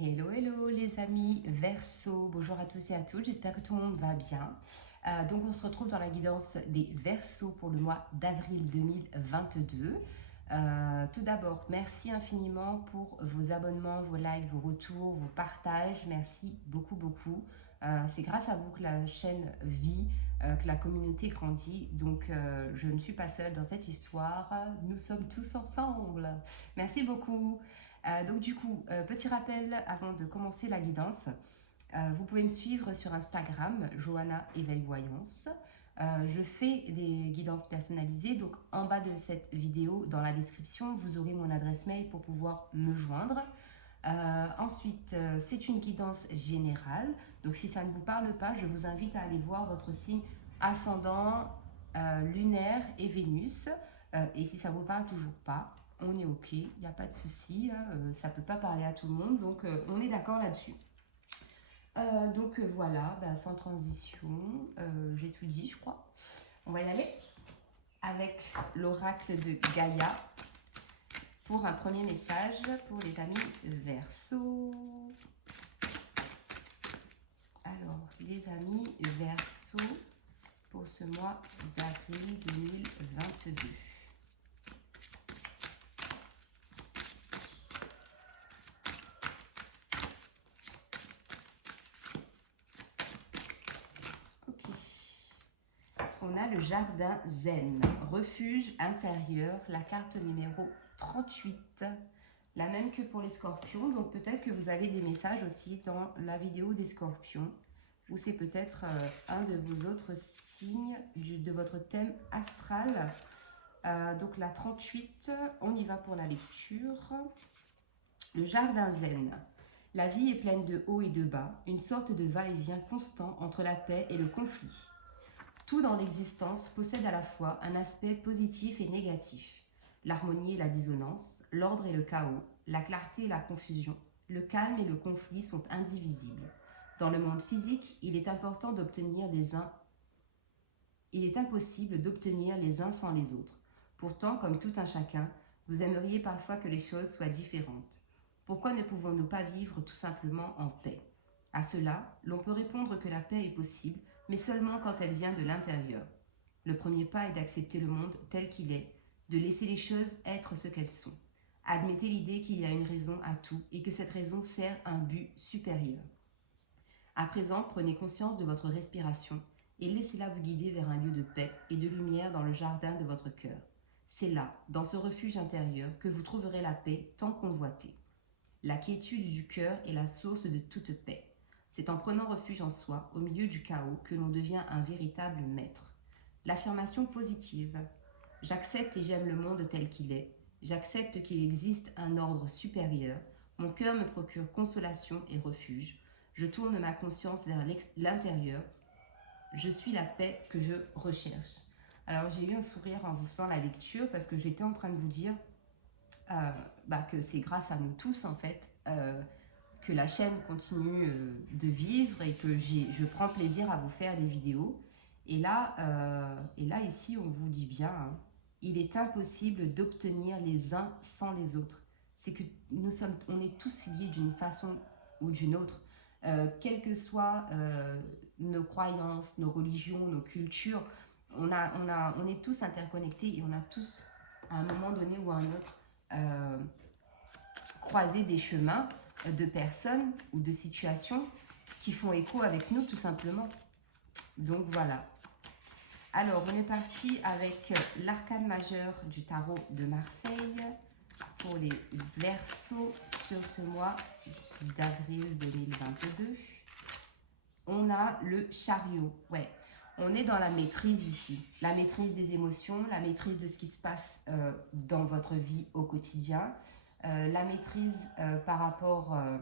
Hello, hello les amis Verseau, bonjour à tous et à toutes, j'espère que tout le monde va bien. Donc on se retrouve dans la guidance des Verseaux pour le mois d'avril 2022. Tout d'abord, merci infiniment pour vos abonnements, vos likes, vos retours, vos partages, merci beaucoup beaucoup. C'est grâce à vous que la chaîne vit, que la communauté grandit, donc je ne suis pas seule dans cette histoire, nous sommes tous ensemble. Merci beaucoup. Donc du coup, petit rappel avant de commencer la guidance, vous pouvez me suivre sur Instagram, Johanna Éveil Voyance. Je fais des guidances personnalisées, donc en bas de cette vidéo, dans la description, vous aurez mon adresse mail pour pouvoir me joindre. Ensuite, c'est une guidance générale, donc si ça ne vous parle pas, je vous invite à aller voir votre signe ascendant, lunaire et Vénus. Et si ça ne vous parle toujours pas, on est ok, il n'y a pas de souci, hein, ça ne peut pas parler à tout le monde, donc on est d'accord là-dessus. Donc voilà, bah, sans transition, j'ai tout dit je crois. On va y aller avec l'oracle de Gaïa pour un premier message pour les amis Verseau. Alors les amis Verseau pour ce mois d'avril 2022. On a le jardin zen, refuge intérieur, la carte numéro 38, la même que pour les scorpions, donc peut-être que vous avez des messages aussi dans la vidéo des scorpions, ou c'est peut-être un de vos autres signes de votre thème astral. Donc la 38, on y va pour la lecture. Le jardin zen. La vie est pleine de hauts et de bas, une sorte de va-et-vient constant entre la paix et le conflit. Tout dans l'existence possède à la fois un aspect positif et négatif. L'harmonie et la dissonance, l'ordre et le chaos, la clarté et la confusion, le calme et le conflit sont indivisibles. Dans le monde physique, il est important d'obtenir des uns. Il est impossible d'obtenir les uns sans les autres. Pourtant, comme tout un chacun, vous aimeriez parfois que les choses soient différentes. Pourquoi ne pouvons-nous pas vivre tout simplement en paix? À cela, l'on peut répondre que la paix est possible, mais seulement quand elle vient de l'intérieur. Le premier pas est d'accepter le monde tel qu'il est, de laisser les choses être ce qu'elles sont. Admettez l'idée qu'il y a une raison à tout et que cette raison sert un but supérieur. À présent, prenez conscience de votre respiration et laissez-la vous guider vers un lieu de paix et de lumière dans le jardin de votre cœur. C'est là, dans ce refuge intérieur, que vous trouverez la paix tant convoitée. La quiétude du cœur est la source de toute paix. C'est en prenant refuge en soi, au milieu du chaos, que l'on devient un véritable maître. L'affirmation positive. J'accepte et j'aime le monde tel qu'il est. J'accepte qu'il existe un ordre supérieur. Mon cœur me procure consolation et refuge. Je tourne ma conscience vers l'intérieur. Je suis la paix que je recherche. Alors j'ai eu un sourire en vous faisant la lecture parce que j'étais en train de vous dire que c'est grâce à nous tous en fait que la chaîne continue de vivre et que je prends plaisir à vous faire des vidéos. Et là ici, on vous dit bien, hein, il est impossible d'obtenir les uns sans les autres. C'est que on est tous liés d'une façon ou d'une autre, quelles que soient nos croyances, nos religions, nos cultures. On est tous interconnectés et on a tous, à un moment donné ou à un autre, croiser des chemins de personnes ou de situations qui font écho avec nous tout simplement. Donc voilà. Alors on est parti avec l'arcane majeur du tarot de Marseille pour les Verseaux sur ce mois d'avril 2022. On a le chariot. Ouais, on est dans la maîtrise ici. La maîtrise des émotions, la maîtrise de ce qui se passe dans votre vie au quotidien. La maîtrise par rapport à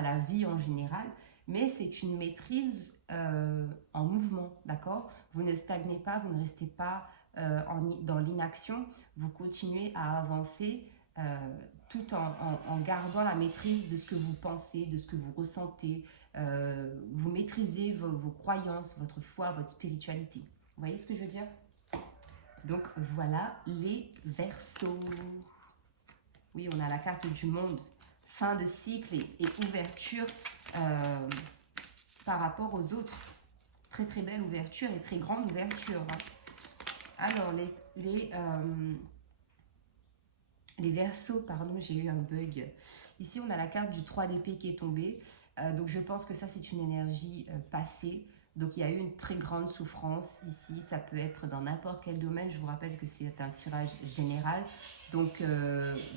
la vie en général, mais c'est une maîtrise en mouvement, d'accord? Vous ne stagnez pas, vous ne restez pas dans l'inaction, vous continuez à avancer tout en gardant la maîtrise de ce que vous pensez, de ce que vous ressentez. Vous maîtrisez vos croyances, votre foi, votre spiritualité. Vous voyez ce que je veux dire? Donc voilà les Verseaux. Oui, on a la carte du monde fin de cycle et ouverture par rapport aux autres. Très très belle ouverture et très grande ouverture. Hein. Alors les Verseaux, pardon, j'ai eu un bug. Ici, on a la carte du 3 d'épée qui est tombée. Donc, je pense que ça, c'est une énergie passée. Donc, il y a eu une très grande souffrance ici. Ça peut être dans n'importe quel domaine. Je vous rappelle que c'est un tirage général. Donc,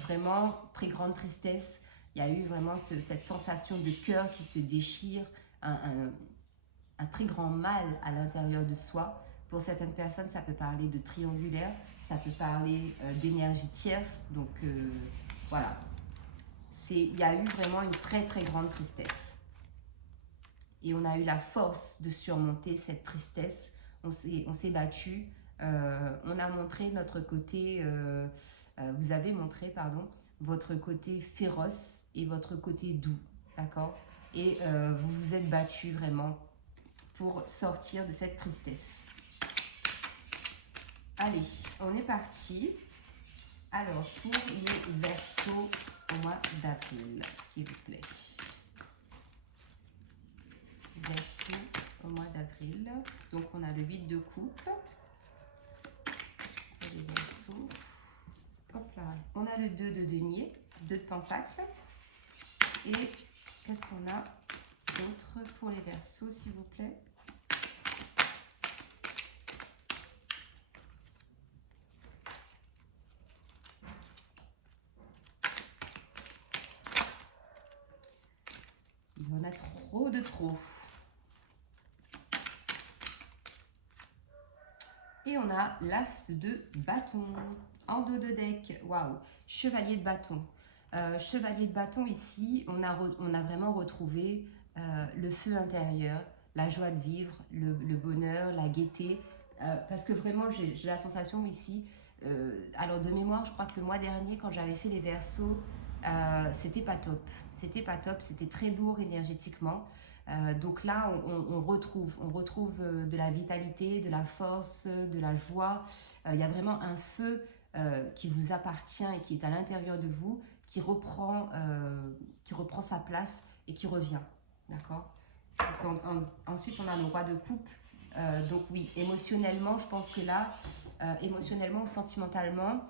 vraiment, très grande tristesse. Il y a eu vraiment cette sensation de cœur qui se déchire. Un très grand mal à l'intérieur de soi. Pour certaines personnes, ça peut parler de triangulaire. Ça peut parler d'énergie tierce. Donc, voilà. Il y a eu vraiment une très, très grande tristesse. Et on a eu la force de surmonter cette tristesse. On s'est battu. On a montré notre côté... vous avez montré, pardon, votre côté féroce et votre côté doux. D'accord? Et vous vous êtes battu vraiment pour sortir de cette tristesse. Allez, on est parti. Alors, pour les Verseaux au mois d'avril, s'il vous plaît. Verseaux au mois d'avril. Donc, on a le 8 de coupe. Les Verseaux. Hop là. On a le 2 de denier, 2 de pentacle. Et qu'est-ce qu'on a d'autre pour les Verseaux, s'il vous plaît? Il y en a trop de trop. Et on a l'as de bâton en dos de deck. Waouh! Chevalier de bâton. Chevalier de bâton ici, on a vraiment retrouvé le feu intérieur, la joie de vivre, le bonheur, la gaieté. Parce que vraiment, j'ai la sensation ici, alors de mémoire, je crois que le mois dernier, quand j'avais fait les Verseaux, c'était pas top. C'était pas top, c'était très lourd énergétiquement. Donc là, on retrouve de la vitalité, de la force, de la joie. Il y a vraiment un feu qui vous appartient et qui est à l'intérieur de vous, qui reprend sa place et qui revient. D'accord? Ensuite, on a le roi de coupe. Donc oui, émotionnellement, je pense que là, émotionnellement ou sentimentalement,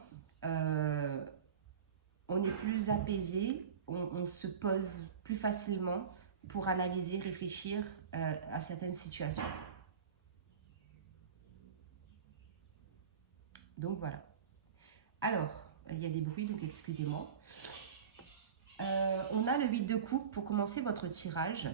on est plus apaisé, on se pose plus facilement pour analyser, réfléchir à certaines situations. Donc voilà. Alors, il y a des bruits, donc excusez-moi. On a le 8 de coupe pour commencer votre tirage.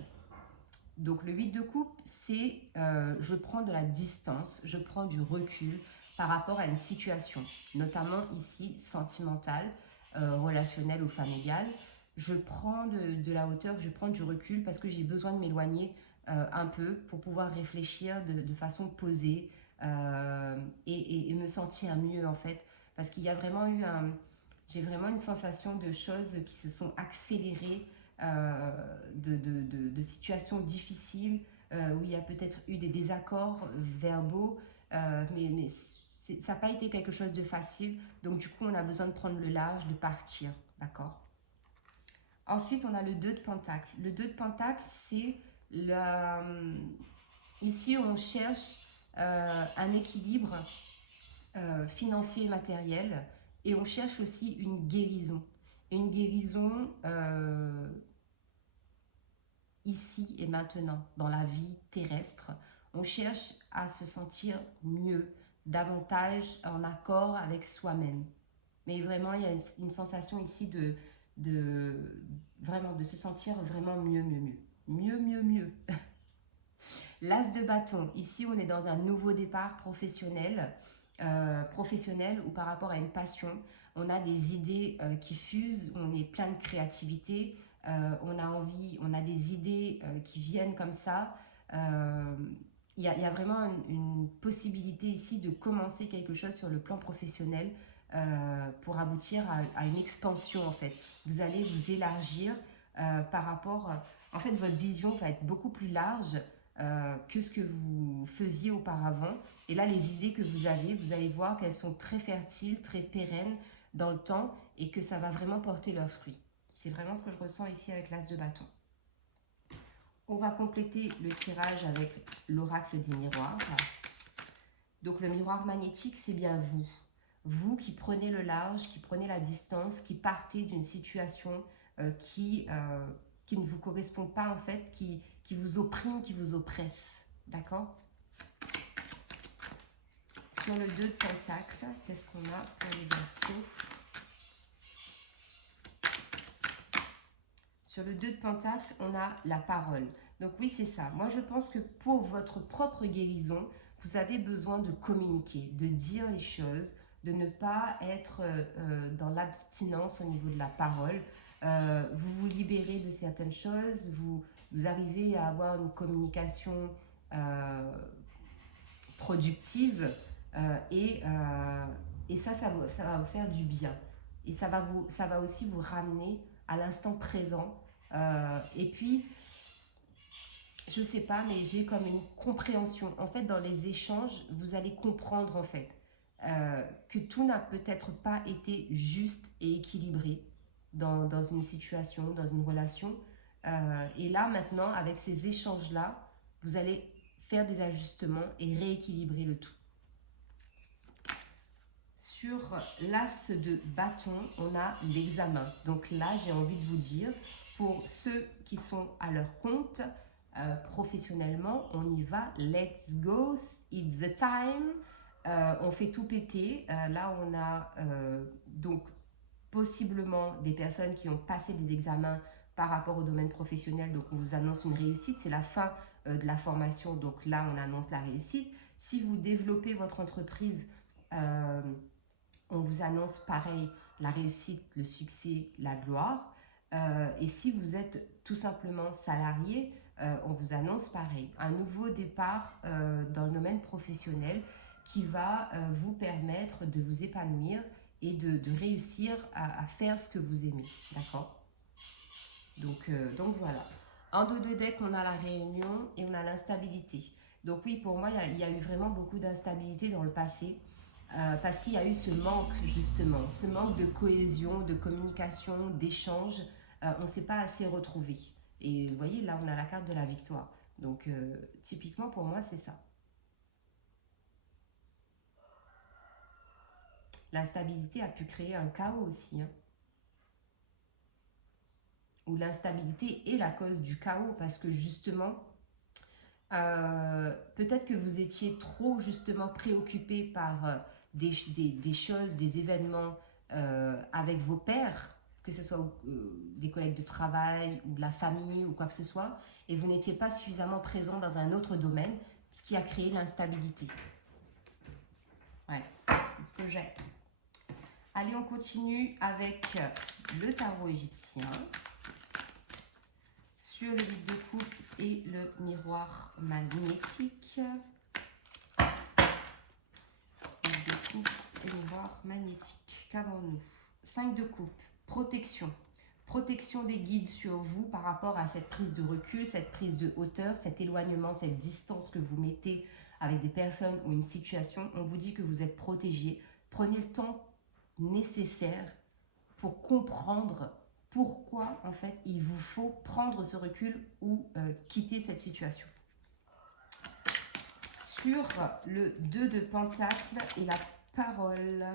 Donc le 8 de coupe, c'est je prends de la distance, je prends du recul par rapport à une situation, notamment ici sentimentale, relationnelle ou familiale. Je prends de la hauteur, je prends du recul parce que j'ai besoin de m'éloigner un peu pour pouvoir réfléchir de façon posée et me sentir mieux en fait. Parce qu'il y a vraiment eu j'ai vraiment une sensation de choses qui se sont accélérées, de situations difficiles où il y a peut-être eu des désaccords verbaux, mais ça n'a pas été quelque chose de facile. Donc du coup, on a besoin de prendre le large, de partir, d'accord? Ensuite, on a le 2 de pentacle. Le 2 de pentacle, c'est ici, on cherche un équilibre financier et matériel, et on cherche aussi une guérison. Une guérison ici et maintenant, dans la vie terrestre. On cherche à se sentir mieux, davantage en accord avec soi-même. Mais vraiment, il y a une sensation ici vraiment de se sentir vraiment mieux. L'as de bâton, ici on est dans un nouveau départ professionnel, ou par rapport à une passion. On a des idées qui fusent, on est plein de créativité, on a envie, on a des idées qui viennent comme ça. Il y a vraiment une possibilité ici de commencer quelque chose sur le plan professionnel pour aboutir à une expansion en fait. Vous allez vous élargir par rapport... En fait, votre vision va être beaucoup plus large que ce que vous faisiez auparavant. Et là, les idées que vous allez voir qu'elles sont très fertiles, très pérennes dans le temps et que ça va vraiment porter leurs fruits. C'est vraiment ce que je ressens ici avec l'As de bâton. On va compléter le tirage avec l'oracle des miroirs. Donc le miroir magnétique, c'est bien vous. Vous qui prenez le large, qui prenez la distance, qui partez d'une situation qui ne vous correspond pas en fait, qui vous opprime, qui vous oppresse. D'accord? Sur le 2 de Pentacle, qu'est-ce qu'on a pour les Verseaux? Sur le 2 de Pentacle, on a la parole. Donc oui, c'est ça. Moi, je pense que pour votre propre guérison, vous avez besoin de communiquer, de dire les choses, de ne pas être dans l'abstinence au niveau de la parole. Vous vous libérez de certaines choses, vous arrivez à avoir une communication productive et ça va vous faire du bien. Et ça va aussi vous ramener à l'instant présent. Et puis, je sais pas, mais j'ai comme une compréhension. En fait, dans les échanges, vous allez comprendre en fait que tout n'a peut-être pas été juste et équilibré dans une situation, dans une relation. Et là, maintenant, avec ces échanges-là, vous allez faire des ajustements et rééquilibrer le tout. Sur l'As de bâton, on a l'examen. Donc là, j'ai envie de vous dire, pour ceux qui sont à leur compte, professionnellement, on y va, let's go, it's the time, on fait tout péter. Là, on a donc possiblement des personnes qui ont passé des examens par rapport au domaine professionnel, donc on vous annonce une réussite, c'est la fin de la formation, donc là, on annonce la réussite. Si vous développez votre entreprise, on vous annonce pareil, la réussite, le succès, la gloire. Et si vous êtes tout simplement salarié, on vous annonce pareil, un nouveau départ dans le domaine professionnel qui va vous permettre de vous épanouir et de réussir à faire ce que vous aimez, d'accord? Donc voilà. En dos de deck, on a la réunion et on a l'instabilité. Donc oui, pour moi, il y a eu vraiment beaucoup d'instabilité dans le passé parce qu'il y a eu ce manque, justement, ce manque de cohésion, de communication, d'échange. On ne s'est pas assez retrouvés. Et vous voyez, là, on a la carte de la victoire. Donc, typiquement, pour moi, c'est ça. L'instabilité a pu créer un chaos aussi, hein. Où l'instabilité est la cause du chaos parce que justement, peut-être que vous étiez trop justement préoccupé par des choses, des événements avec vos pairs, que ce soit des collègues de travail ou de la famille ou quoi que ce soit, et vous n'étiez pas suffisamment présent dans un autre domaine, ce qui a créé l'instabilité. Ouais, c'est ce que j'ai. Allez, on continue avec le tarot égyptien. Sur le 8 de coupe et le miroir magnétique. 8 de coupe et miroir magnétique. Qu'avons-nous? 5 de coupe, protection. Protection des guides sur vous par rapport à cette prise de recul, cette prise de hauteur, cet éloignement, cette distance que vous mettez avec des personnes ou une situation. On vous dit que vous êtes protégé. Prenez le temps nécessaire pour comprendre pourquoi en fait il vous faut prendre ce recul ou quitter cette situation. Sur le 2 de Pentacle et la parole,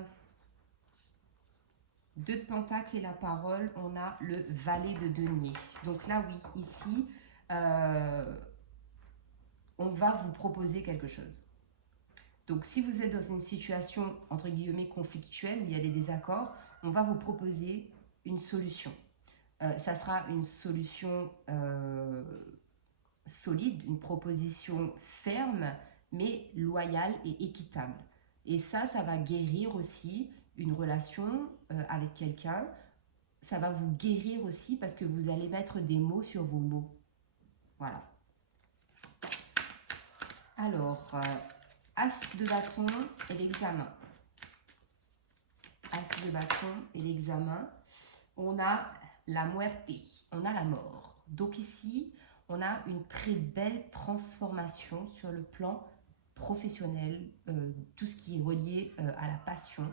2 de Pentacle et la parole, on a le valet de denier. Donc là oui, ici on va vous proposer quelque chose. Donc si vous êtes dans une situation entre guillemets conflictuelle où il y a des désaccords, on va vous proposer une solution. Ça sera une solution solide, une proposition ferme, mais loyale et équitable. Et ça va guérir aussi une relation avec quelqu'un. Ça va vous guérir aussi parce que vous allez mettre des mots sur vos mots. Voilà. Alors, As de bâton et l'examen. As de bâton et l'examen. On a la muerte, on a la mort. Donc ici, on a une très belle transformation sur le plan professionnel, tout ce qui est relié à la passion.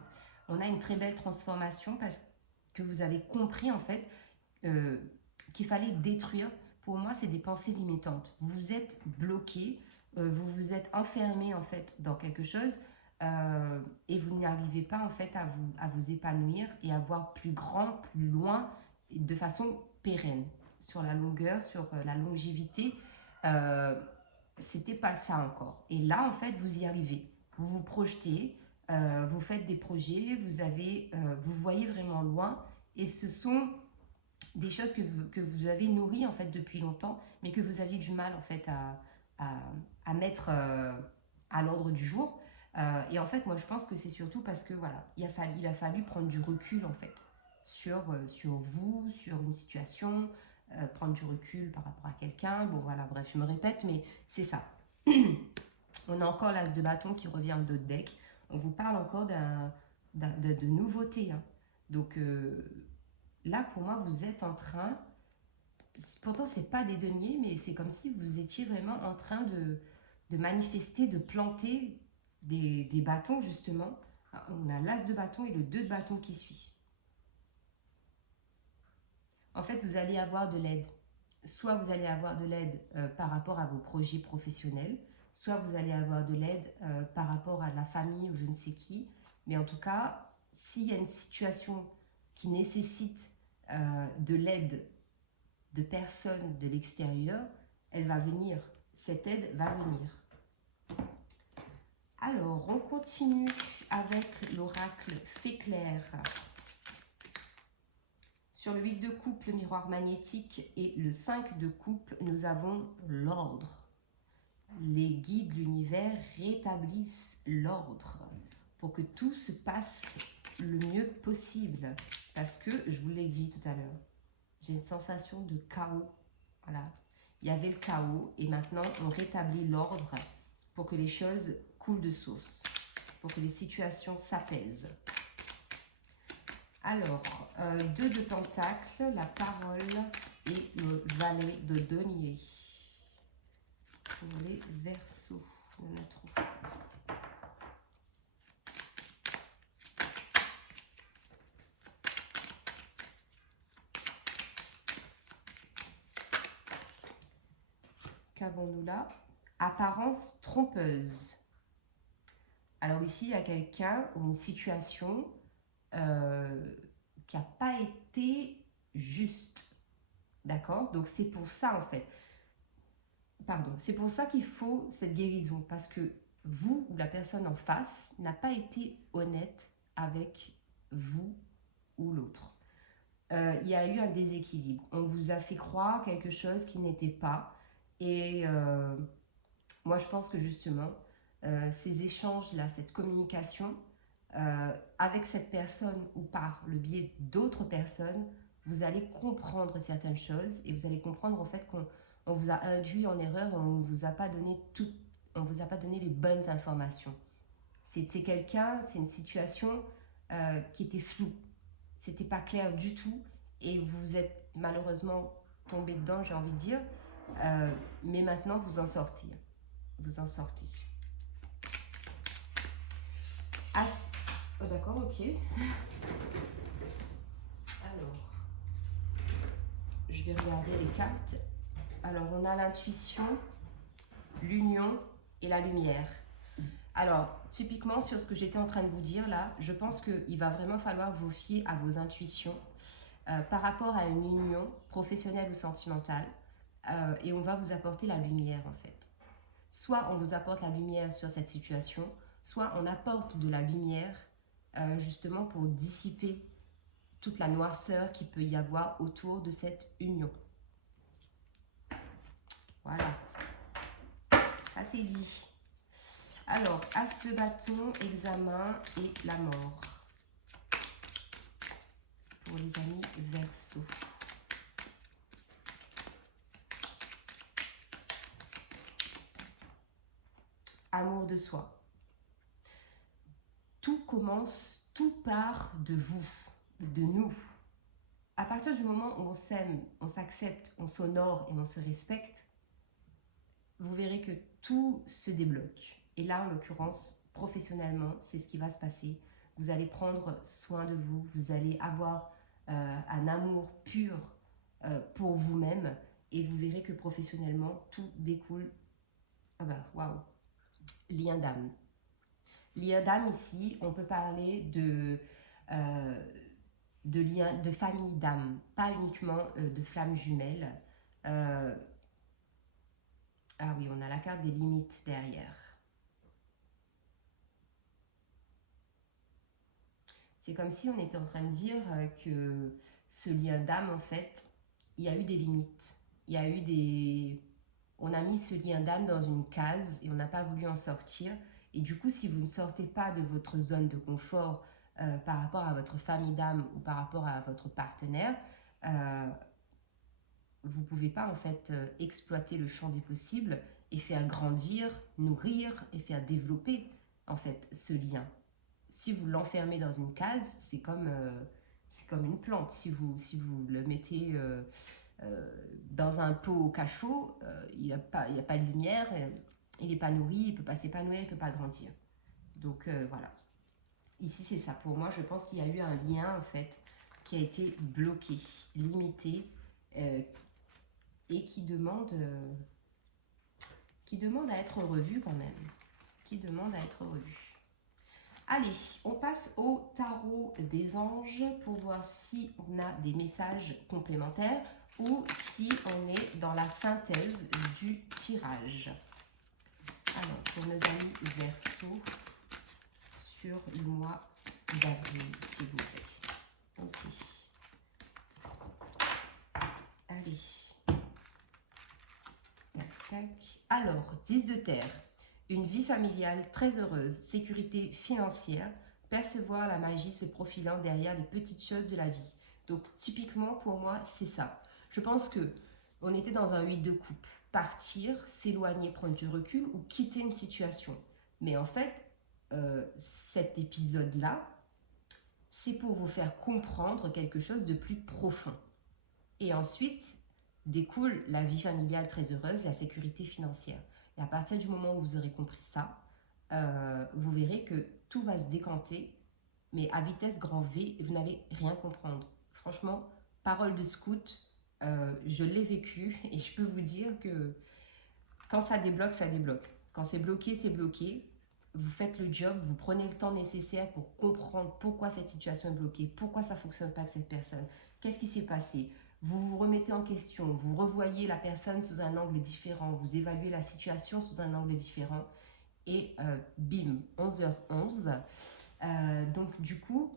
On a une très belle transformation parce que vous avez compris en fait qu'il fallait détruire, pour moi, c'est des pensées limitantes. Vous vous êtes bloqué, vous vous êtes enfermé en fait dans quelque chose et vous n'arrivez pas en fait à vous épanouir et à voir plus grand, plus loin, de façon pérenne, sur la longueur, sur la longévité. C'était pas ça encore. Et là, en fait, vous y arrivez. Vous vous projetez, vous faites des projets, vous voyez vraiment loin. Et ce sont des choses que vous avez nourries en fait depuis longtemps, mais que vous aviez du mal en fait à, à mettre à l'ordre du jour. Et en fait, moi, je pense que c'est surtout parce que voilà, il a fallu prendre du recul en fait sur vous, sur une situation, prendre du recul par rapport à quelqu'un. Bon, voilà, bref, je me répète, mais c'est ça. On a encore l'as de bâton qui revient de d'autres decks. On vous parle encore de nouveautés. Hein. Donc là, pour moi, vous êtes en train. Pourtant, c'est pas des deniers, mais c'est comme si vous étiez vraiment en train de manifester, de planter des bâtons, justement. On a l'as de bâton et le 2 de bâton qui suit. En fait, vous allez avoir de l'aide. Soit vous allez avoir de l'aide par rapport à vos projets professionnels, soit vous allez avoir de l'aide par rapport à la famille ou je ne sais qui. Mais en tout cas, s'il y a une situation qui nécessite de l'aide de personnes de l'extérieur, elle va venir. Cette aide va venir. Alors, on continue avec l'oracle Fée-Claire. Sur le 8 de coupe, le miroir magnétique et le 5 de coupe, nous avons l'ordre. Les guides de l'univers rétablissent l'ordre pour que tout se passe le mieux possible. Parce que, je vous l'ai dit tout à l'heure, j'ai une sensation de chaos. Voilà. Il y avait le chaos et maintenant on rétablit l'ordre pour que les choses coulent de source, pour que les situations s'apaisent. Alors, 2 de pentacle, la parole et le valet de denier. Pour les Verseaux, on a trop. Qu'avons-nous là? Apparence trompeuse. Alors ici, il y a quelqu'un ou une situation qui n'a pas été juste. D'accord? Donc c'est pour ça en fait. Pardon, c'est pour ça qu'il faut cette guérison. Parce que vous ou la personne en face n'a pas été honnête avec vous ou l'autre. Il y a eu un déséquilibre. On vous a fait croire quelque chose qui n'était pas. Et moi, je pense que justement, ces échanges-là, cette communication avec cette personne ou par le biais d'autres personnes, vous allez comprendre certaines choses et vous allez comprendre en fait qu'on vous a induit en erreur, on ne vous a pas donné on vous a pas donné les bonnes informations. C'est quelqu'un, c'est une situation qui était floue, c'était pas clair du tout et vous êtes malheureusement tombé dedans, j'ai envie de dire, mais maintenant vous en sortez. Vous en sortez. Oh, d'accord, ok. Alors, je vais regarder les cartes. Alors, on a l'intuition, l'union et la lumière. Alors, typiquement, sur ce que j'étais en train de vous dire là, je pense qu'il va vraiment falloir vous fier à vos intuitions par rapport à une union professionnelle ou sentimentale. Et on va vous apporter la lumière, en fait. Soit on vous apporte la lumière sur cette situation, soit on apporte de la lumière justement pour dissiper toute la noirceur qu'il peut y avoir autour de cette union. Voilà, ça c'est dit. Alors, as de bâton, examen et la mort. Pour les amis Verseaux. Amour de soi. Tout commence, tout part de vous, de nous. À partir du moment où on s'aime, on s'accepte, on s'honore et on se respecte, vous verrez que tout se débloque. Et là, en l'occurrence, professionnellement, c'est ce qui va se passer. Vous allez prendre soin de vous, vous allez avoir un amour pur pour vous-même. Et vous verrez que professionnellement, tout découle. Ah bah, waouh! Lien d'âme. Lien d'âme, ici, on peut parler lien, de famille d'âme, pas uniquement de flammes jumelles. Ah oui, on a la carte des limites derrière. C'est comme si on était en train de dire que ce lien d'âme, en fait, il y a eu des limites. Il y a eu des... On a mis ce lien d'âme dans une case et on n'a pas voulu en sortir. Et du coup, si vous ne sortez pas de votre zone de confort par rapport à votre famille d'âme ou par rapport à votre partenaire, vous ne pouvez pas en fait exploiter le champ des possibles et faire grandir, nourrir et faire développer en fait ce lien. Si vous l'enfermez dans une case, c'est comme une plante. Si vous le mettez dans un pot au cachot, il n'y a pas de lumière, il n'est pas nourri, il ne peut pas s'épanouir, il ne peut pas grandir. Donc voilà. Ici, c'est ça. Pour moi, je pense qu'il y a eu un lien en fait qui a été bloqué, limité, et qui demande à être revu quand même. Qui demande à être revu. Allez, on passe au tarot des anges pour voir si on a des messages complémentaires ou si on est dans la synthèse du tirage. Alors, pour nos amis Verseau, sur le mois d'avril, s'il vous plaît. Ok. Allez. Tac, tac. Alors, 10 de terre. Une vie familiale très heureuse, sécurité financière, percevoir la magie se profilant derrière les petites choses de la vie. Donc typiquement pour moi c'est ça. Je pense que on était dans un 8 de coupe. Partir, s'éloigner, prendre du recul ou quitter une situation. Mais en fait, cet épisode-là, c'est pour vous faire comprendre quelque chose de plus profond. Et ensuite découle la vie familiale très heureuse, la sécurité financière. Et à partir du moment où vous aurez compris ça, vous verrez que tout va se décanter, mais à vitesse grand V, vous n'allez rien comprendre. Franchement, parole de scout, je l'ai vécu et je peux vous dire que quand ça débloque, ça débloque. Quand c'est bloqué, c'est bloqué. Vous faites le job, vous prenez le temps nécessaire pour comprendre pourquoi cette situation est bloquée, pourquoi ça ne fonctionne pas avec cette personne, qu'est-ce qui s'est passé. Vous vous remettez en question, vous revoyez la personne sous un angle différent, vous évaluez la situation sous un angle différent et bim, 11h11. Donc du coup,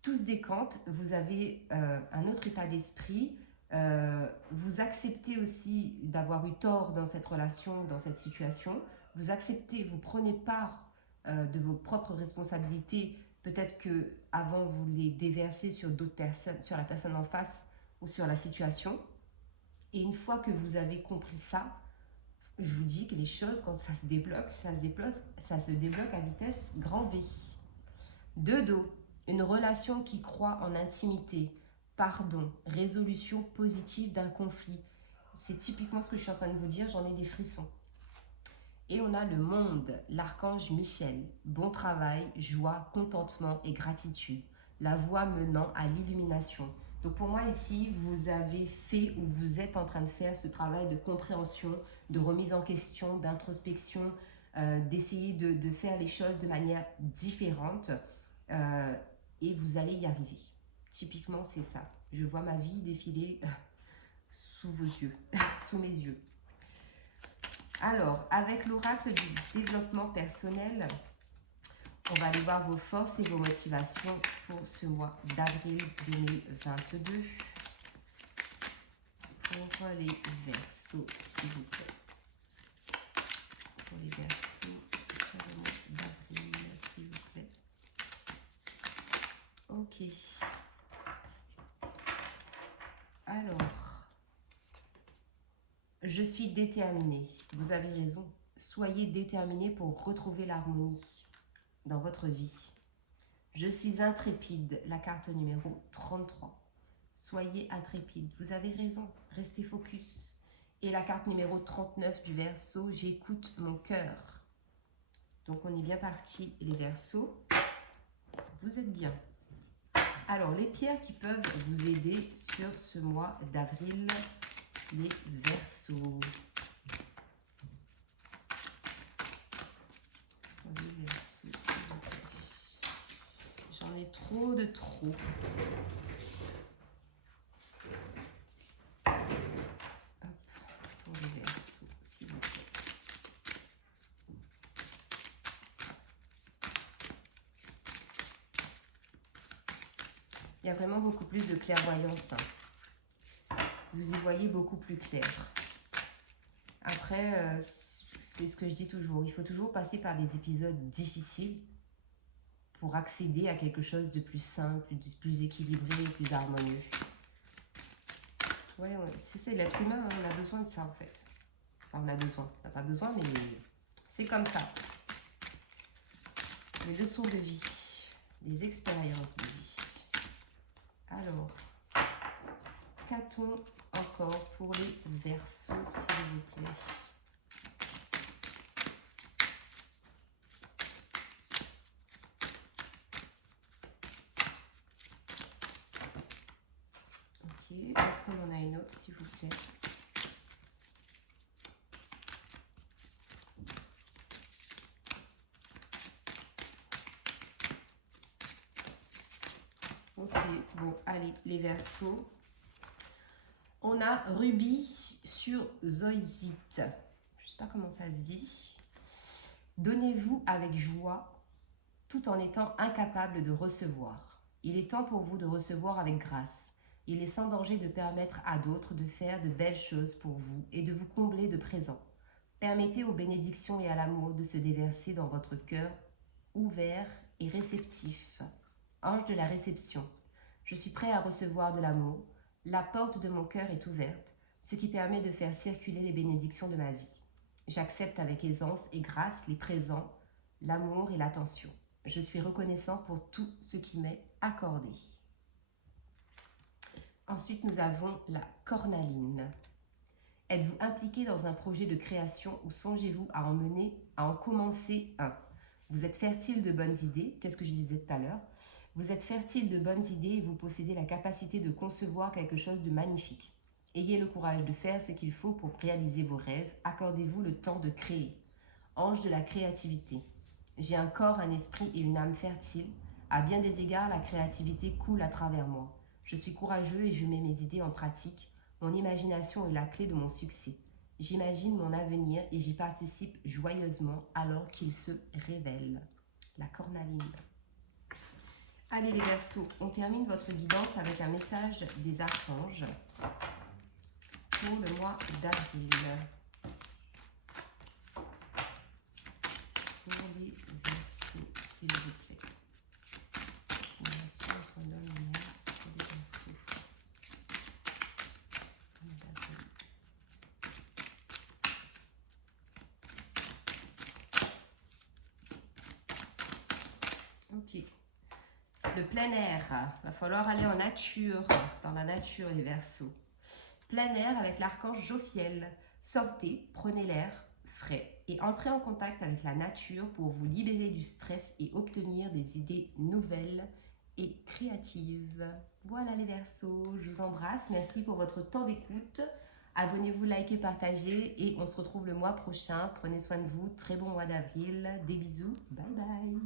tout se décante, vous avez un autre état d'esprit, vous acceptez aussi d'avoir eu tort dans cette relation, dans cette situation, vous acceptez, vous prenez part de vos propres responsabilités, peut-être que avant vous les déversez sur d'autres personnes, sur la personne en face, ou sur la situation. Et une fois que vous avez compris ça, je vous dis que les choses, quand ça se débloque, ça se débloque à vitesse grand V. 2 dos, une relation qui croit en intimité, pardon, résolution positive d'un conflit. C'est typiquement ce que je suis en train de vous dire, j'en ai des frissons. Et on a le monde, l'archange Michel, bon travail, joie, contentement et gratitude, la voie menant à l'illumination. Donc pour moi ici, vous avez fait ou vous êtes en train de faire ce travail de compréhension, de remise en question, d'introspection, d'essayer de faire les choses de manière différente et vous allez y arriver. Typiquement, c'est ça. Je vois ma vie défiler sous vos yeux, sous mes yeux. Alors, avec l'oracle du développement personnel, on va aller voir vos forces et vos motivations pour ce mois d'avril 2022. Pour les Verseaux, s'il vous plaît. Pour les Verseaux, pour le mois d'avril, s'il vous plaît. Ok. Alors, je suis déterminée. Vous avez raison. Soyez déterminée pour retrouver l'harmonie dans votre vie. Je suis intrépide, la carte numéro 33. Soyez intrépide, vous avez raison, restez focus. Et la carte numéro 39 du Verseau, j'écoute mon cœur. Donc on est bien parti les Verseaux. Vous êtes bien. Alors, les pierres qui peuvent vous aider sur ce mois d'avril, les Verseaux. Les Verseaux, s'il vous plaît. J'en ai trop de trop. Hop, pour les Verseaux, s'il vous plaît. Il y a vraiment beaucoup plus de clairvoyance. Vous y voyez beaucoup plus clair. Après, c'est ce que je dis toujours. Il faut toujours passer par des épisodes difficiles pour accéder à quelque chose de plus simple, plus équilibré, plus harmonieux. Ouais, c'est l'être humain, hein, on a besoin de ça en fait. Enfin, on a besoin. On n'a pas besoin, mais c'est comme ça. Les leçons de vie, les expériences de vie. Alors, qu'a-t-on encore pour les Verseaux, s'il vous plaît? Ok, est-ce qu'on en a une autre, s'il vous plaît? Ok, bon, allez, les Verseaux. On a rubis sur zoïsite. Je ne sais pas comment ça se dit. Donnez-vous avec joie tout en étant incapable de recevoir. Il est temps pour vous de recevoir avec grâce. Il est sans danger de permettre à d'autres de faire de belles choses pour vous et de vous combler de présents. Permettez aux bénédictions et à l'amour de se déverser dans votre cœur ouvert et réceptif. Ange de la réception, je suis prêt à recevoir de l'amour. La porte de mon cœur est ouverte, ce qui permet de faire circuler les bénédictions de ma vie. J'accepte avec aisance et grâce les présents, l'amour et l'attention. Je suis reconnaissant pour tout ce qui m'est accordé. Ensuite, nous avons la cornaline. Êtes-vous impliqué dans un projet de création ou songez-vous à en commencer un? Vous êtes fertile de bonnes idées, qu'est-ce que je disais tout à l'heure? Vous êtes fertile de bonnes idées et vous possédez la capacité de concevoir quelque chose de magnifique. Ayez le courage de faire ce qu'il faut pour réaliser vos rêves. Accordez-vous le temps de créer. Ange de la créativité. J'ai un corps, un esprit et une âme fertile. À bien des égards, la créativité coule à travers moi. Je suis courageux et je mets mes idées en pratique. Mon imagination est la clé de mon succès. J'imagine mon avenir et j'y participe joyeusement alors qu'il se révèle. La cornaline. Allez les Verseaux, on termine votre guidance avec un message des archanges pour le mois d'avril. Pour les Verseaux, s'il vous plaît. Simulation, son nom, lumière, pour les Verseaux. Ok. Le plein air, il va falloir aller en nature, dans la nature les Verseaux. Plein air avec l'archange Jophiel. Sortez, prenez l'air frais et entrez en contact avec la nature pour vous libérer du stress et obtenir des idées nouvelles et créatives. Voilà les Verseaux, je vous embrasse, merci pour votre temps d'écoute. Abonnez-vous, likez, partagez et on se retrouve le mois prochain. Prenez soin de vous, très bon mois d'avril, des bisous, bye bye.